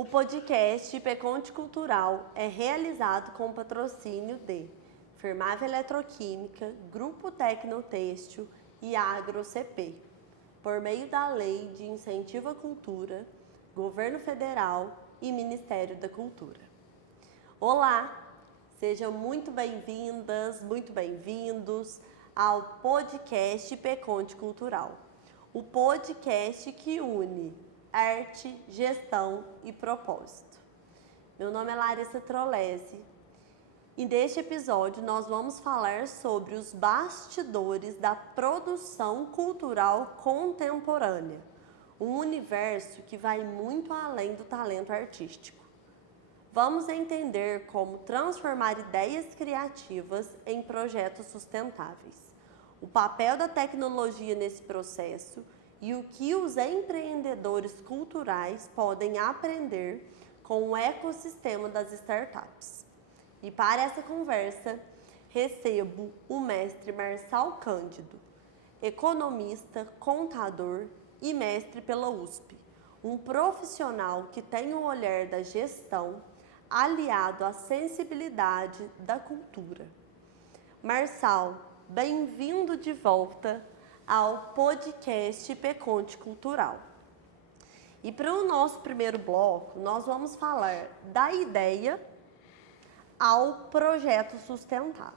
O podcast Peconte Cultural é realizado com patrocínio de Firmave Eletroquímica, Grupo Tecnotêxtil e AgroCP, por meio da Lei de Incentivo à Cultura, Governo Federal e Ministério da Cultura. Olá, sejam muito bem-vindas, muito bem-vindos ao podcast Peconte Cultural, o podcast que une arte, gestão e propósito. Meu nome é Larissa Trolesi e neste episódio nós vamos falar sobre os bastidores da produção cultural contemporânea, um universo que vai muito além do talento artístico. Vamos entender como transformar ideias criativas em projetos sustentáveis, o papel da tecnologia nesse processo e o que os empreendedores culturais podem aprender com o ecossistema das startups. E para essa conversa, recebo o mestre Marçal Cândido, economista, contador e mestre pela USP, um profissional que tem o olhar da gestão aliado à sensibilidade da cultura. Marçal, bem-vindo de volta ao podcast Peconte Cultural. E para o nosso primeiro bloco, nós vamos falar da ideia ao projeto sustentável.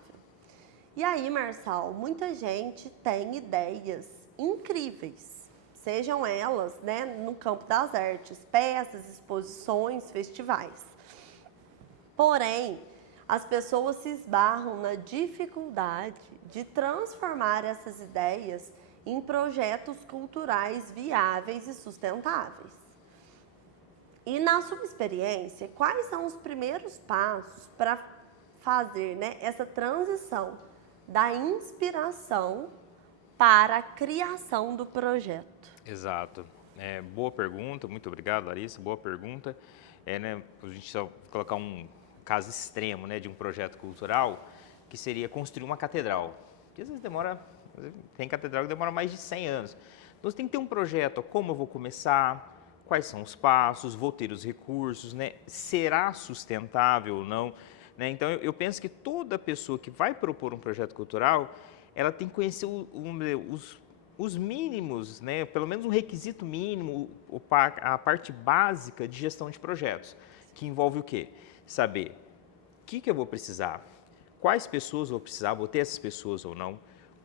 E aí, Marçal, muita gente tem ideias incríveis, sejam elas, no campo das artes, peças, exposições, festivais. Porém, as pessoas se esbarram na dificuldade de transformar essas ideias em projetos culturais viáveis e sustentáveis. E na sua experiência, quais são os primeiros passos para fazer essa transição da inspiração para a criação do projeto? Exato. Boa pergunta, muito obrigado, Larissa, boa pergunta. A gente só colocar um caso extremo de um projeto cultural, que seria construir uma catedral, que às vezes tem catedral que demora mais de 100 anos. Então você tem que ter um projeto, como eu vou começar, quais são os passos, vou ter os recursos, será sustentável ou não. Então eu penso que toda pessoa que vai propor um projeto cultural, ela tem que conhecer os mínimos, pelo menos um requisito mínimo, a parte básica de gestão de projetos, que envolve o quê? Saber o que eu vou precisar, quais pessoas eu vou precisar, vou ter essas pessoas ou não,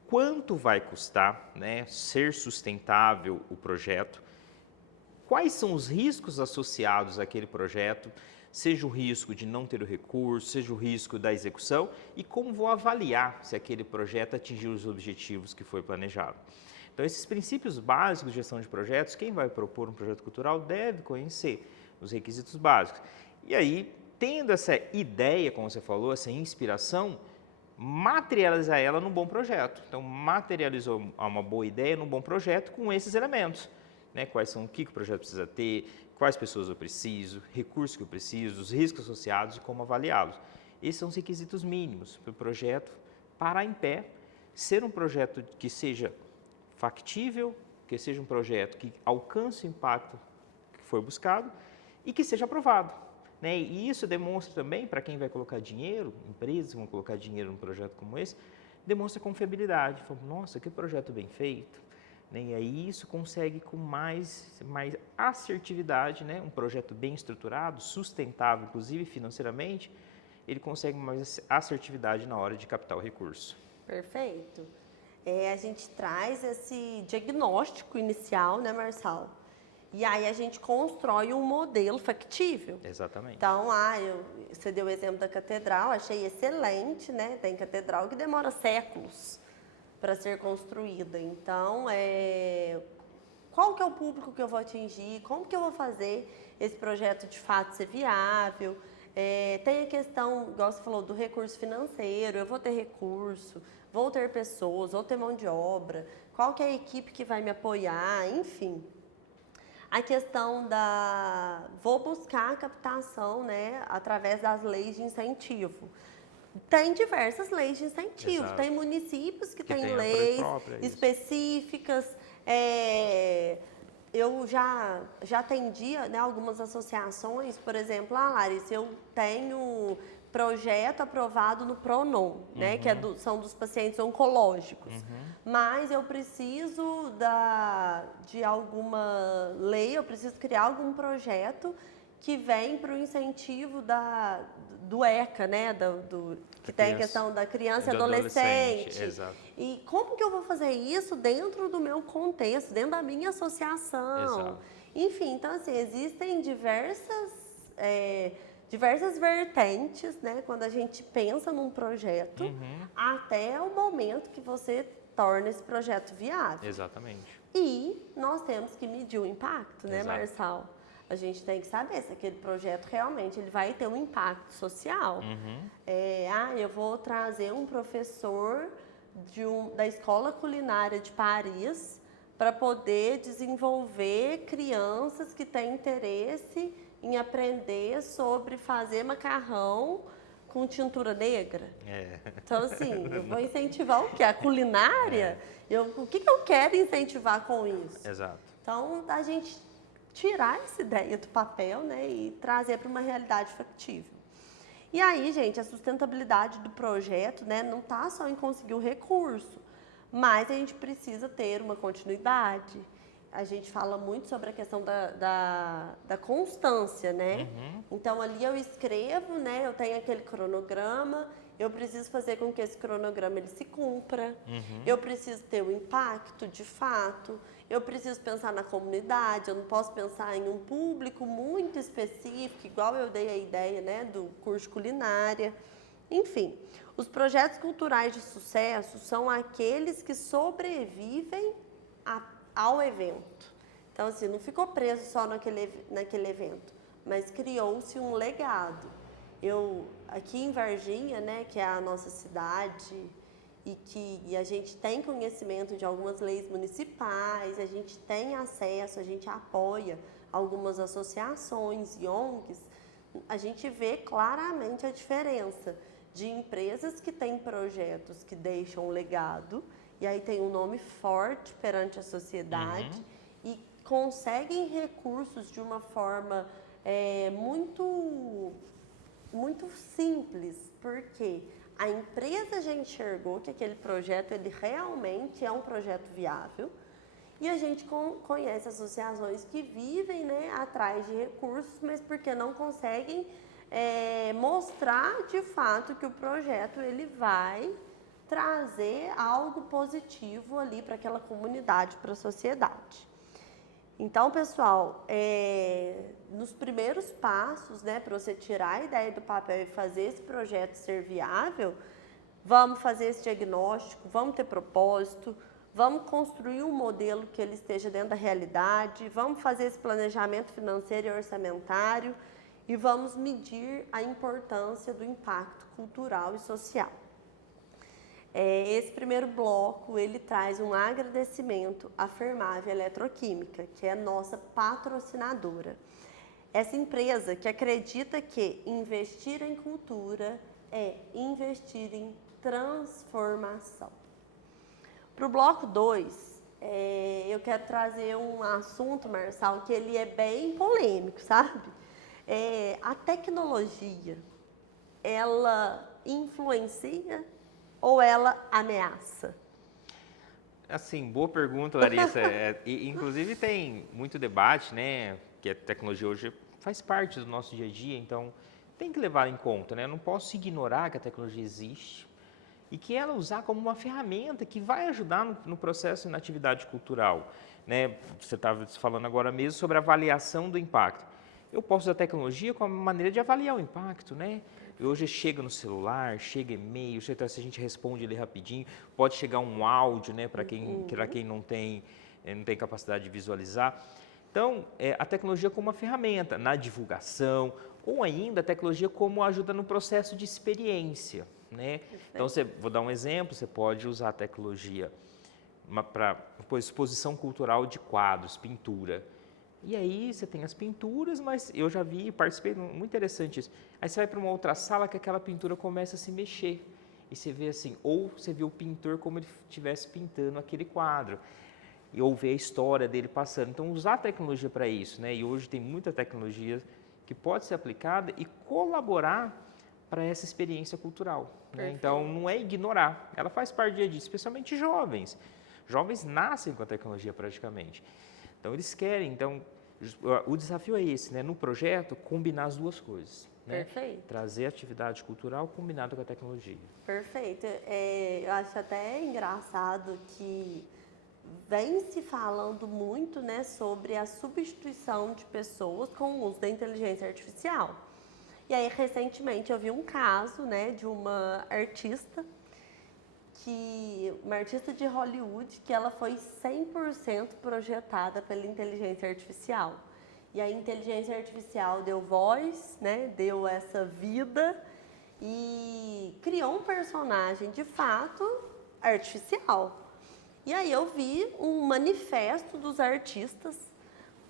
quanto vai custar ser sustentável o projeto, quais são os riscos associados àquele projeto, seja o risco de não ter o recurso, seja o risco da execução e como vou avaliar se aquele projeto atingiu os objetivos que foi planejado. Então, esses princípios básicos de gestão de projetos, quem vai propor um projeto cultural deve conhecer os requisitos básicos. E aí, tendo essa ideia, como você falou, essa inspiração, materializar ela num bom projeto. Então, materializou uma boa ideia num bom projeto com esses elementos. Quais são, o que o projeto precisa ter, quais pessoas eu preciso, recursos que eu preciso, os riscos associados e como avaliá-los. Esses são os requisitos mínimos para o projeto parar em pé, ser um projeto que seja factível, que seja um projeto que alcance o impacto que foi buscado e que seja aprovado. E isso demonstra também, para quem vai colocar dinheiro, empresas que vão colocar dinheiro num projeto como esse, demonstra confiabilidade. Fala, nossa, que projeto bem feito. E aí isso consegue com mais assertividade, um projeto bem estruturado, sustentável, inclusive financeiramente, ele consegue mais assertividade na hora de captar o recurso. Perfeito. A gente traz esse diagnóstico inicial, Marçal? E aí a gente constrói um modelo factível. Exatamente. Então, você deu o exemplo da catedral, achei excelente, Tem catedral que demora séculos para ser construída. Então, qual que é o público que eu vou atingir? Como que eu vou fazer esse projeto de fato ser viável? Tem a questão, igual você falou, do recurso financeiro. Eu vou ter recurso, vou ter pessoas, vou ter mão de obra. Qual que é a equipe que vai me apoiar? Enfim. A questão vou buscar a captação, através das leis de incentivo. Tem diversas leis de incentivo. Exato. Tem municípios que têm tem leis própria, específicas. eu já atendia, né, algumas associações, por exemplo, Larissa, eu tenho projeto aprovado no Pronon, né, que são dos pacientes oncológicos, mas eu preciso de alguma lei, eu preciso criar algum projeto que vem para o incentivo do ECA, né, que tem a questão da criança e adolescente. Exato. E como que eu vou fazer isso dentro do meu contexto, dentro da minha associação? Exato. Enfim, então assim, existem diversas vertentes, né, quando a gente pensa num projeto, até o momento que você torna esse projeto viável. Exatamente. E nós temos que medir o impacto, né, Exato. Marçal? A gente tem que saber se aquele projeto realmente ele vai ter um impacto social. Eu vou trazer um professor da Escola Culinária de Paris para poder desenvolver crianças que têm interesse em aprender sobre fazer macarrão com tintura negra. Então, assim, eu vou incentivar o quê? A culinária? O que eu quero incentivar com isso? Exato. Então, a gente tirar essa ideia do papel, né, e trazer para uma realidade factível. E aí, gente, a sustentabilidade do projeto, né, não está só em conseguir o recurso, mas a gente precisa ter uma continuidade. A gente fala muito sobre a questão da constância, né? Então, ali eu escrevo, né, eu tenho aquele cronograma, eu preciso fazer com que esse cronograma ele se cumpra, eu preciso ter o impacto de fato, eu preciso pensar na comunidade, eu não posso pensar em um público muito específico, igual eu dei a ideia, né, do curso culinária. Enfim, os projetos culturais de sucesso são aqueles que sobrevivem ao evento. Então, assim, não ficou preso só naquele evento, mas criou-se um legado. Aqui em Varginha, né, que é a nossa cidade, e a gente tem conhecimento de algumas leis municipais, a gente tem acesso, a gente apoia algumas associações e ONGs, a gente vê claramente a diferença de empresas que têm projetos que deixam um legado, e aí tem um nome forte perante a sociedade, e conseguem recursos de uma forma muito, muito simples, porque a empresa já enxergou que aquele projeto ele realmente é um projeto viável, e a gente conhece associações que vivem, né, atrás de recursos, mas porque não conseguem mostrar de fato que o projeto ele vai trazer algo positivo ali para aquela comunidade, para a sociedade. Então, pessoal, nos primeiros passos, né, para você tirar a ideia do papel e fazer esse projeto ser viável, vamos fazer esse diagnóstico, vamos ter propósito, vamos construir um modelo que ele esteja dentro da realidade, vamos fazer esse planejamento financeiro e orçamentário e vamos medir a importância do impacto cultural e social. Esse primeiro bloco, ele traz um agradecimento à Fermave Eletroquímica, que é nossa patrocinadora. Essa empresa que acredita que investir em cultura é investir em transformação. Para o bloco 2, eu quero trazer um assunto, Marçal, que ele é bem polêmico, sabe? A tecnologia, ela influencia ou ela ameaça? Assim, boa pergunta, Larissa. Inclusive tem muito debate, né? Que a tecnologia hoje faz parte do nosso dia a dia, então tem que levar em conta, né? Eu não posso ignorar que a tecnologia existe e que ela usar como uma ferramenta que vai ajudar no processo e na atividade cultural, né? Você estava falando agora mesmo sobre a avaliação do impacto. Eu posso usar a tecnologia como uma maneira de avaliar o impacto, né? Hoje chega no celular, chega e-mail, se a gente responde ele rapidinho, pode chegar um áudio, né, para quem não tem capacidade de visualizar. Então, a tecnologia como uma ferramenta na divulgação, ou ainda a tecnologia como ajuda no processo de experiência, né? Então, vou dar um exemplo, você pode usar a tecnologia para exposição cultural de quadros, pintura. E aí você tem as pinturas, mas eu já vi, participei, muito interessante isso. Aí você vai para uma outra sala que aquela pintura começa a se mexer. E você vê assim, ou você vê o pintor como ele estivesse pintando aquele quadro. e ouvir a história dele passando. Então, usar a tecnologia para isso, né? E hoje tem muita tecnologia que pode ser aplicada e colaborar para essa experiência cultural, né? Então, não é ignorar, ela faz parte do dia a dia, especialmente jovens. Jovens nascem com a tecnologia praticamente. Então, eles querem. Então, o desafio é esse, né? No projeto, combinar as duas coisas. Né? Perfeito. Trazer atividade cultural combinada com a tecnologia. Perfeito. Eu acho até engraçado que vem se falando muito, né, sobre a substituição de pessoas com o uso da inteligência artificial. E aí, recentemente, eu vi um caso, né, de uma artista de Hollywood, que ela foi 100% projetada pela inteligência artificial. E a inteligência artificial deu voz, né, deu essa vida e criou um personagem, de fato, artificial. E aí eu vi um manifesto dos artistas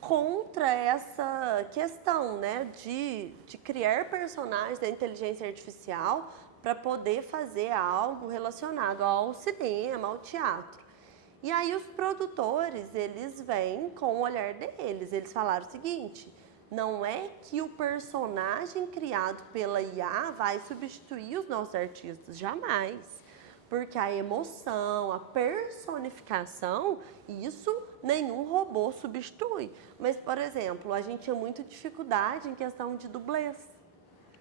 contra essa questão, né, de criar personagens da inteligência artificial para poder fazer algo relacionado ao cinema, ao teatro. E aí os produtores, eles vêm com o olhar deles, eles falaram o seguinte: não é que o personagem criado pela IA vai substituir os nossos artistas, jamais. Porque a emoção, a personificação, isso nenhum robô substitui. Mas, por exemplo, a gente tinha muita dificuldade em questão de dublês.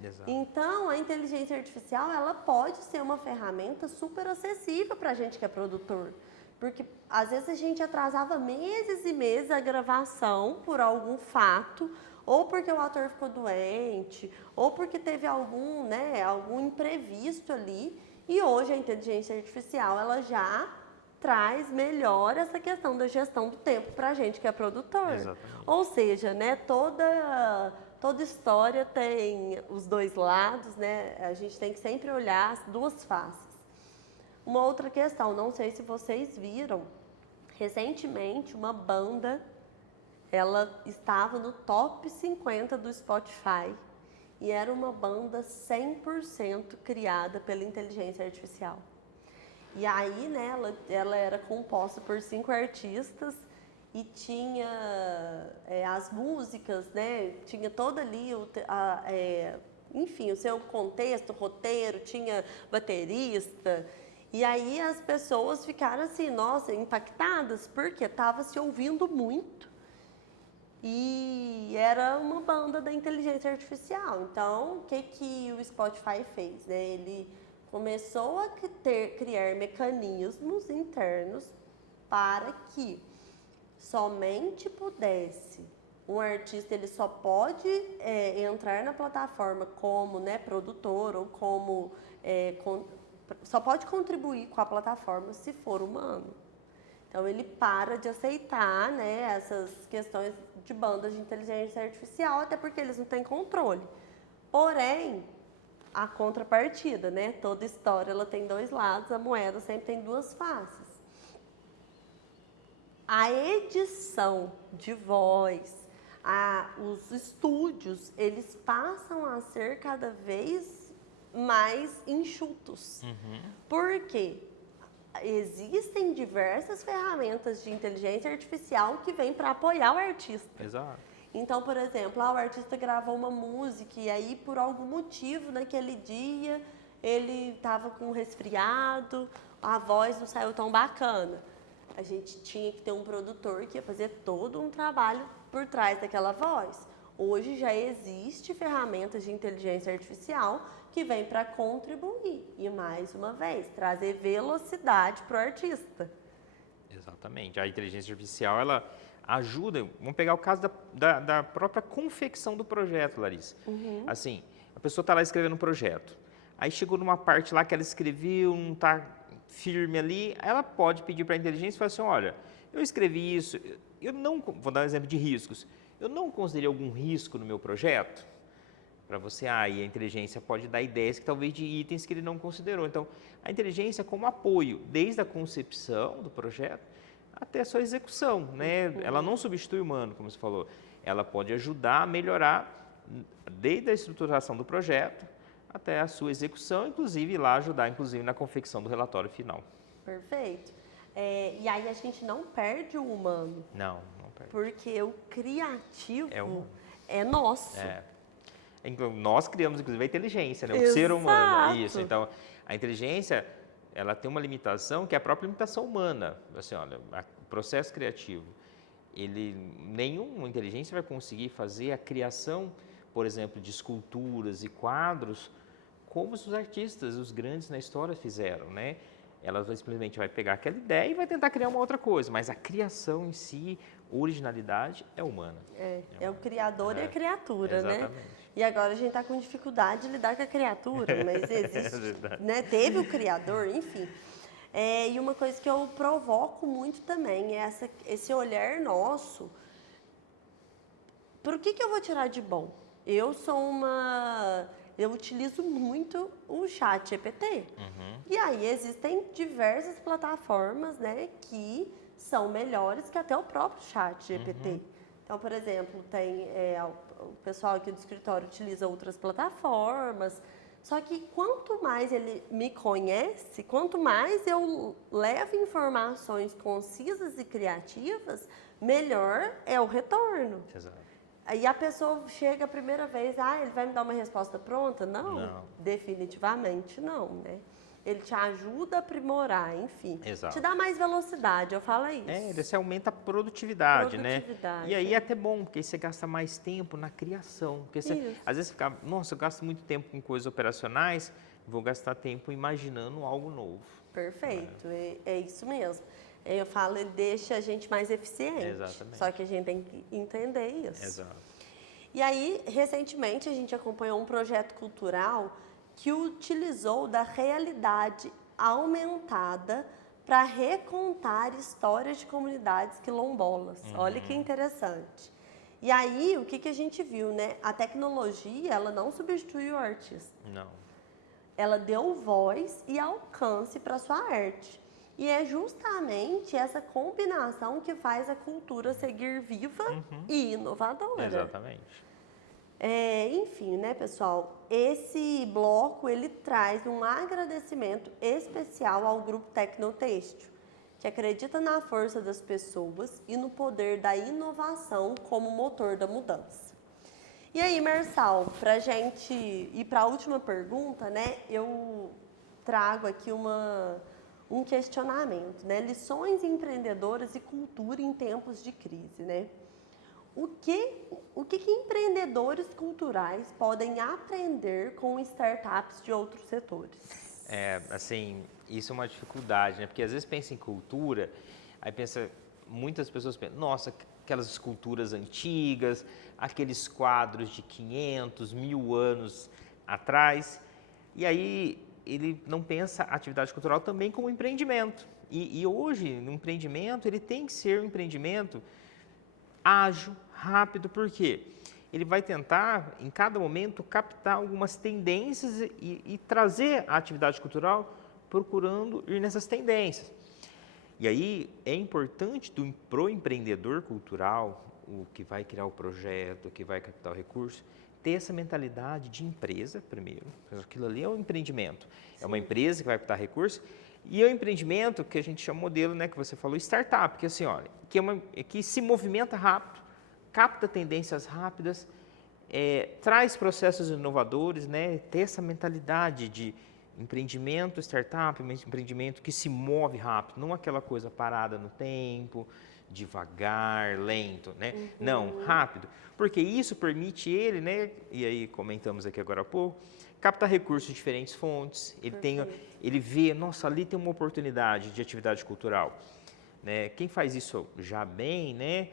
Exato. Então, a inteligência artificial, ela pode ser uma ferramenta super acessível para a gente que é produtor. Porque, às vezes, a gente atrasava meses e meses a gravação por algum fato, ou porque o ator ficou doente, ou porque teve algum imprevisto ali. E hoje a inteligência artificial, ela já traz melhor essa questão da gestão do tempo para a gente que é produtor. Exatamente. Ou seja, né, toda história tem os dois lados, né? A gente tem que sempre olhar as duas faces. Uma outra questão, não sei se vocês viram, recentemente uma banda, ela estava no top 50 do Spotify e era uma banda 100% criada pela inteligência artificial. E aí, né, ela era composta por 5 artistas e tinha as músicas, né, tinha todo ali enfim, o seu contexto, roteiro, tinha baterista. E aí as pessoas ficaram assim, nossa, impactadas, porque estava se ouvindo muito. E era uma banda da inteligência artificial. Então, o que o Spotify fez? Né? Ele começou a criar mecanismos internos para que somente pudesse um artista, ele só pode entrar na plataforma como, né, produtor ou como só pode contribuir com a plataforma se for humano. Então, ele para de aceitar, né, essas questões de bandas de inteligência artificial, até porque eles não têm controle. Porém, a contrapartida, né, toda história ela tem dois lados, a moeda sempre tem duas faces. A edição de voz, os estúdios, eles passam a ser cada vez mais enxutos. Por quê? Existem diversas ferramentas de inteligência artificial que vêm para apoiar o artista. Exato. Então, por exemplo, o artista gravou uma música e aí, por algum motivo, naquele dia, ele estava com um resfriado, a voz não saiu tão bacana. A gente tinha que ter um produtor que ia fazer todo um trabalho por trás daquela voz. Hoje já existe ferramentas de inteligência artificial que vêm para contribuir e, mais uma vez, trazer velocidade para o artista. Exatamente. A inteligência artificial, ela ajuda. Vamos pegar o caso da própria confecção do projeto, Larissa. Assim, a pessoa está lá escrevendo um projeto. Aí chegou numa parte lá que ela escreveu, não está firme ali, ela pode pedir para a inteligência e falar assim, olha, eu escrevi isso, eu não, vou dar um exemplo de riscos, eu não considerei algum risco no meu projeto? Para você, e a inteligência pode dar ideias que talvez de itens que ele não considerou. Então, a inteligência como apoio, desde a concepção do projeto até a sua execução, né? Ela não substitui o humano, como você falou. Ela pode ajudar a melhorar desde a estruturação do projeto até a sua execução, inclusive ir lá ajudar, inclusive, na confecção do relatório final. Perfeito. E aí a gente não perde o humano, Não perde. porque o criativo É humano. é nosso. Então, nós criamos, inclusive, a inteligência, né? O ser humano. Isso. Exato. Então, a inteligência, ela tem uma limitação que é a própria limitação humana. Assim, olha, o processo criativo, nenhuma inteligência vai conseguir fazer a criação, por exemplo, de esculturas e quadros como os artistas, os grandes na história fizeram, né? Ela simplesmente vai pegar aquela ideia e vai tentar criar uma outra coisa, mas a criação em si, originalidade, é humana. É o criador e a criatura, né? Exatamente. E agora a gente está com dificuldade de lidar com a criatura, mas existe, né? Teve o criador, enfim. E uma coisa que eu provoco muito também é esse olhar nosso. Por que eu vou tirar de bom? Eu utilizo muito o chat GPT. E aí existem diversas plataformas, né, que são melhores que até o próprio chat GPT. Então, por exemplo, o pessoal aqui do escritório utiliza outras plataformas. Só que quanto mais ele me conhece, quanto mais eu levo informações concisas e criativas, melhor é o retorno. Exato. Aí a pessoa chega a primeira vez, ele vai me dar uma resposta pronta? Não. Definitivamente não, né? Ele te ajuda a aprimorar, enfim. Exato. Te dá mais velocidade, eu falo isso. Você aumenta a produtividade, né? E aí é até bom, porque aí você gasta mais tempo na criação. Porque você, às vezes fica, nossa, eu gasto muito tempo com coisas operacionais, vou gastar tempo imaginando algo novo. Perfeito, é isso mesmo. Eu falo, ele deixa a gente mais eficiente. Exatamente. Só que a gente tem que entender isso. Exato. E aí, recentemente, a gente acompanhou um projeto cultural que utilizou da realidade aumentada para recontar histórias de comunidades quilombolas. Olha que interessante. E aí, o que a gente viu, né? A tecnologia, ela não substitui o artista. Não. Ela deu voz e alcance para sua arte. E é justamente essa combinação que faz a cultura seguir viva e inovadora. Exatamente. Enfim, né, pessoal? Esse bloco, ele traz um agradecimento especial ao Grupo Tecnotêxtil, que acredita na força das pessoas e no poder da inovação como motor da mudança. E aí, Mersal, para a gente ir para a última pergunta, né, eu trago aqui um questionamento, né? Lições empreendedoras e cultura em tempos de crise, né? O que empreendedores culturais podem aprender com startups de outros setores? Assim, isso é uma dificuldade, né? Porque às vezes pensa em cultura, aí muitas pessoas pensam, nossa, aquelas esculturas antigas, aqueles quadros de 500, 1000 anos atrás, e aí ele não pensa a atividade cultural também como empreendimento. E hoje, no empreendimento, ele tem que ser um empreendimento ágil, rápido, por quê? Ele vai tentar, em cada momento, captar algumas tendências e trazer a atividade cultural procurando ir nessas tendências. E aí, é importante para o empreendedor cultural, o que vai criar o projeto, o que vai captar o recurso, ter essa mentalidade de empresa, primeiro. Aquilo ali é um empreendimento. Sim. É uma empresa que vai captar recurso. E é um empreendimento que a gente chama modelo, né, que você falou, startup, que assim, olha, que se movimenta rápido, capta tendências rápidas, traz processos inovadores, né, ter essa mentalidade de empreendimento, startup, empreendimento que se move rápido, não aquela coisa parada no tempo, devagar, lento, né? Não, rápido, porque isso permite ele, né, e aí comentamos aqui agora há pouco, captar recursos de diferentes fontes, ele vê, nossa, ali tem uma oportunidade de atividade cultural, né? Quem faz isso já bem, né,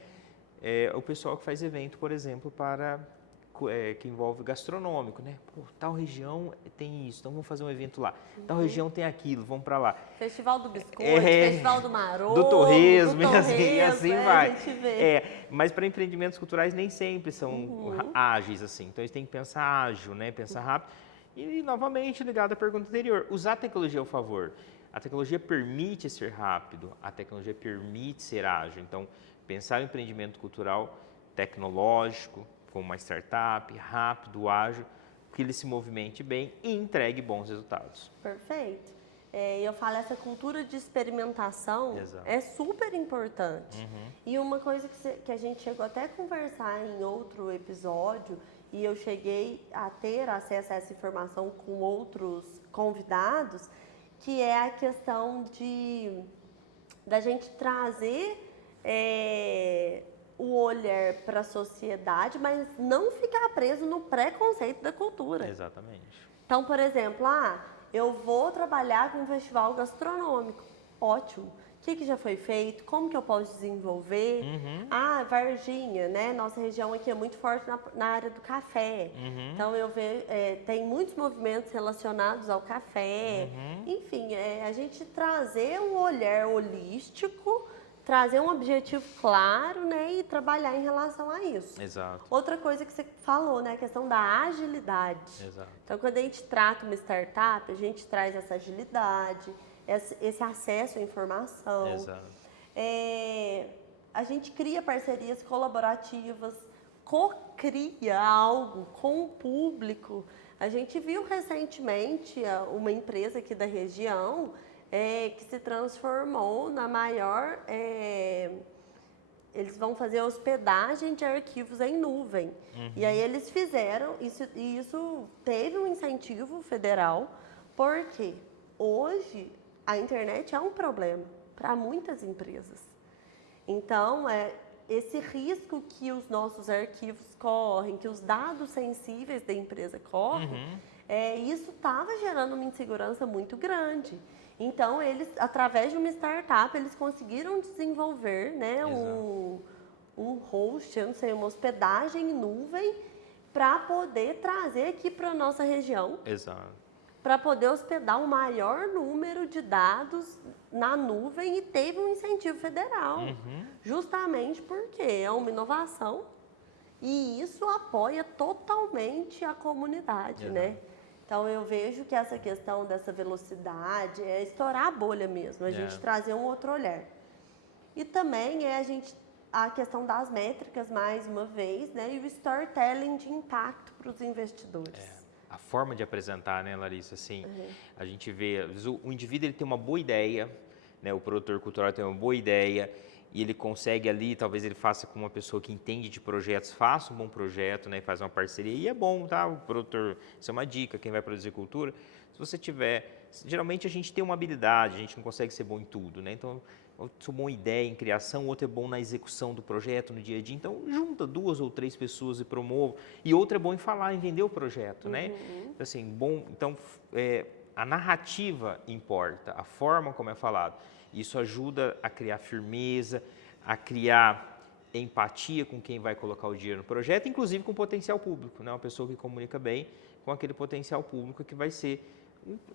é o pessoal que faz evento, por exemplo, que envolve gastronômico, né? Pô, tal região tem isso, então vamos fazer um evento lá. Tal região tem aquilo, vamos para lá. Festival do Biscoito, Festival do Maroto, do Torresmo, e assim vai. A gente vê. Mas para empreendimentos culturais nem sempre são ágeis assim. Então eles têm que pensar ágil, né? Pensar rápido. E novamente ligado à pergunta anterior, usar a tecnologia ao favor. A tecnologia permite ser rápido, a tecnologia permite ser ágil. Então pensar em empreendimento cultural tecnológico, como uma startup, rápido, ágil, que ele se movimente bem e entregue bons resultados. Perfeito. eu falo, essa cultura de experimentação Exato. é super importante. E uma coisa que a gente chegou até a conversar em outro episódio, e eu cheguei a ter acesso a essa informação com outros convidados, que é a questão da gente trazer o olhar para a sociedade, mas não ficar preso no preconceito da cultura. Exatamente. Então, por exemplo, eu vou trabalhar com um festival gastronômico. Ótimo. O que já foi feito? Como que eu posso desenvolver? Varginha, né? Nossa região aqui é muito forte na área do café. Então, eu vejo, tem muitos movimentos relacionados ao café. Enfim, a gente trazer um olhar holístico, trazer um objetivo claro, né? E trabalhar em relação a isso. Exato. Outra coisa que você falou, né? A questão da agilidade. Exato. Então, quando a gente trata uma startup, a gente traz essa agilidade, esse acesso à informação. Exato. A gente cria parcerias colaborativas, co-cria algo com o público. A gente viu recentemente uma empresa aqui da região que se transformou na maior... eles vão fazer hospedagem de arquivos em nuvem. E aí eles fizeram isso, e isso teve um incentivo federal, porque hoje a internet é um problema para muitas empresas. Então, esse risco que os nossos arquivos correm, que os dados sensíveis da empresa correm, isso estava gerando uma insegurança muito grande. Então, eles, através de uma startup, eles conseguiram desenvolver, né, um host, eu não sei, uma hospedagem em nuvem para poder trazer aqui para a nossa região. Exato. Para poder hospedar o maior número de dados na nuvem, e teve um incentivo federal. Justamente porque é uma inovação e isso apoia totalmente a comunidade, né? Então, eu vejo que essa questão dessa velocidade é estourar a bolha mesmo, a gente trazer um outro olhar. E também a questão das métricas, mais uma vez, né? E o storytelling de impacto para os investidores. A forma de apresentar, né, Larissa? Assim, a gente vê, às vezes, o indivíduo ele tem uma boa ideia, né? O produtor cultural tem uma boa ideia, e ele consegue ali, talvez ele faça com uma pessoa que entende de projetos, faça um bom projeto, né, e faz uma parceria, e é bom, tá? O produtor, isso é uma dica, quem vai produzir cultura, se você tiver, geralmente a gente tem uma habilidade, a gente não consegue ser bom em tudo, né? Então, eu sou bom em ideia, em criação, outro é bom na execução do projeto, no dia a dia, então junta 2 ou 3 pessoas e promove, e outro é bom em falar, em vender o projeto, né? Assim, então, a narrativa importa, a forma como é falado. Isso ajuda a criar firmeza, a criar empatia com quem vai colocar o dinheiro no projeto, inclusive com o potencial público, né? Uma pessoa que comunica bem com aquele potencial público que vai ser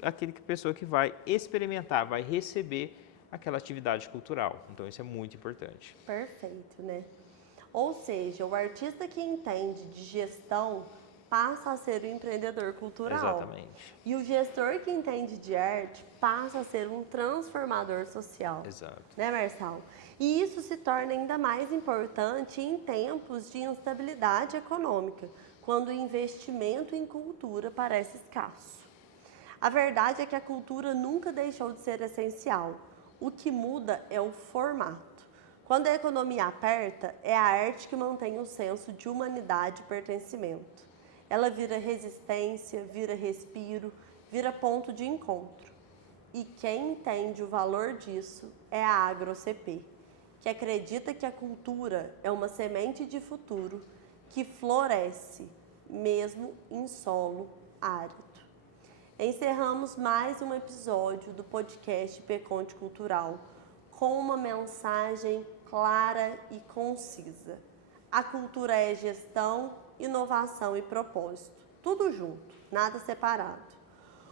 aquele pessoa que vai experimentar, vai receber aquela atividade cultural. Então, isso é muito importante. Perfeito, né? Ou seja, o artista que entende de gestão passa a ser o empreendedor cultural. Exatamente. E o gestor que entende de arte passa a ser um transformador social. Exato. Né, Marçal? E isso se torna ainda mais importante em tempos de instabilidade econômica, quando o investimento em cultura parece escasso. A verdade é que a cultura nunca deixou de ser essencial. O que muda é o formato. Quando a economia aperta, é a arte que mantém o senso de humanidade e pertencimento. Ela vira resistência, vira respiro, vira ponto de encontro. E quem entende o valor disso é a AgroCP, que acredita que a cultura é uma semente de futuro que floresce, mesmo em solo árido. Encerramos mais um episódio do podcast Peconte Cultural com uma mensagem clara e concisa. A cultura é gestão, inovação e propósito, tudo junto, nada separado.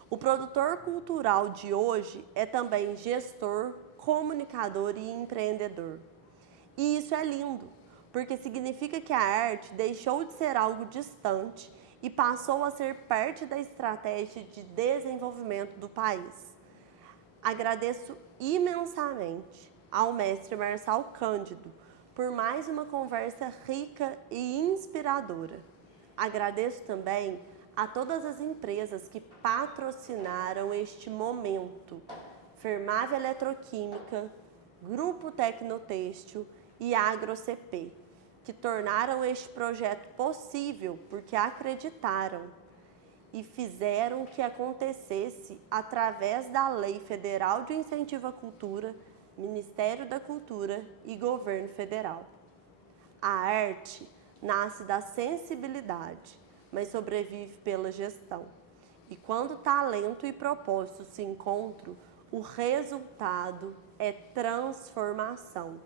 O produtor cultural de hoje é também gestor, comunicador e empreendedor. E isso é lindo, porque significa que a arte deixou de ser algo distante e passou a ser parte da estratégia de desenvolvimento do país. Agradeço imensamente ao mestre Marçal Cândido por mais uma conversa rica e inspiradora. Agradeço também a todas as empresas que patrocinaram este momento: Fermave Eletroquímica, Grupo Tecnotêxtil e AgroCP, que tornaram este projeto possível porque acreditaram e fizeram que acontecesse através da Lei Federal de Incentivo à Cultura, Ministério da Cultura e Governo Federal. A arte nasce da sensibilidade, mas sobrevive pela gestão. E quando talento e propósito se encontram, o resultado é transformação.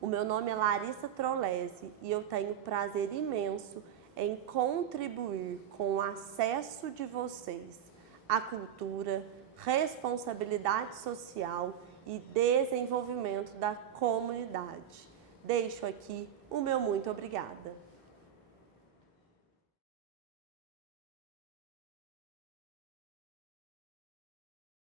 O meu nome é Larissa Trolesi e eu tenho prazer imenso em contribuir com o acesso de vocês à cultura, responsabilidade social e desenvolvimento da comunidade. Deixo aqui o meu muito obrigada.